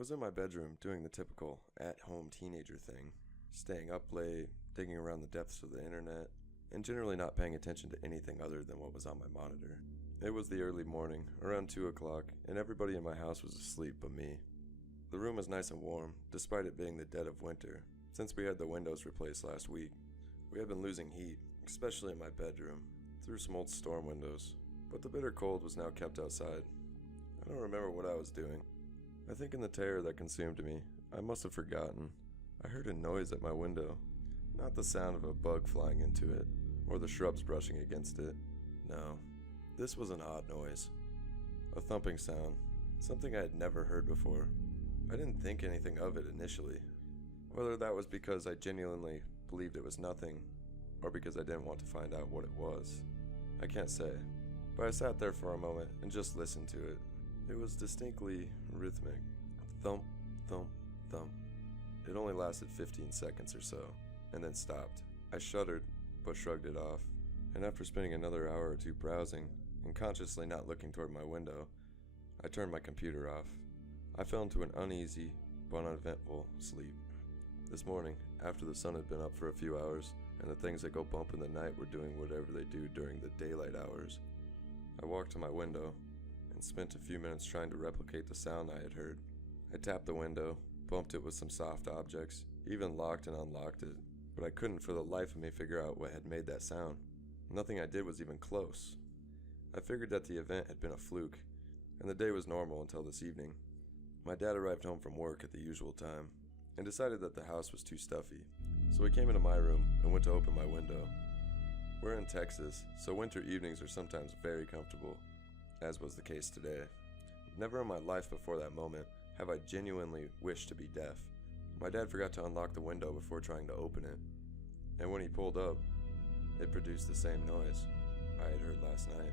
was in my bedroom doing the typical at-home teenager thing, staying up late, digging around the depths of the internet, and generally not paying attention to anything other than what was on my monitor. It was the early morning, around 2 o'clock, and everybody in my house was asleep but me. The room was nice and warm, despite it being the dead of winter, since we had the windows replaced last week. We had been losing heat, especially in my bedroom, through some old storm windows, but the bitter cold was now kept outside. I don't remember what I was doing. I think in the terror that consumed me, I must have forgotten. I heard a noise at my window, not the sound of a bug flying into it, or the shrubs brushing against it. No, this was an odd noise. A thumping sound, something I had never heard before. I didn't think anything of it initially. Whether that was because I genuinely believed it was nothing, or because I didn't want to find out what it was, I can't say. But I sat there for a moment and just listened to it. It was distinctly rhythmic. Thump, thump, thump. It only lasted 15 seconds or so, and then stopped. I shuddered, but shrugged it off. And after spending another hour or two browsing, and consciously not looking toward my window, I turned my computer off. I fell into an uneasy, but uneventful sleep. This morning, after the sun had been up for a few hours, and the things that go bump in the night were doing whatever they do during the daylight hours, I walked to my window, and spent a few minutes trying to replicate the sound I had heard. I tapped the window, bumped it with some soft objects, even locked and unlocked it, but I couldn't for the life of me figure out what had made that sound. Nothing I did was even close. I figured that the event had been a fluke, and the day was normal until this evening. My dad arrived home from work at the usual time, and decided that the house was too stuffy, so he came into my room and went to open my window. We're in Texas, so winter evenings are sometimes very comfortable, as was the case today. Never in my life before that moment have I genuinely wished to be deaf. My dad forgot to unlock the window before trying to open it, and when he pulled up, it produced the same noise I had heard last night.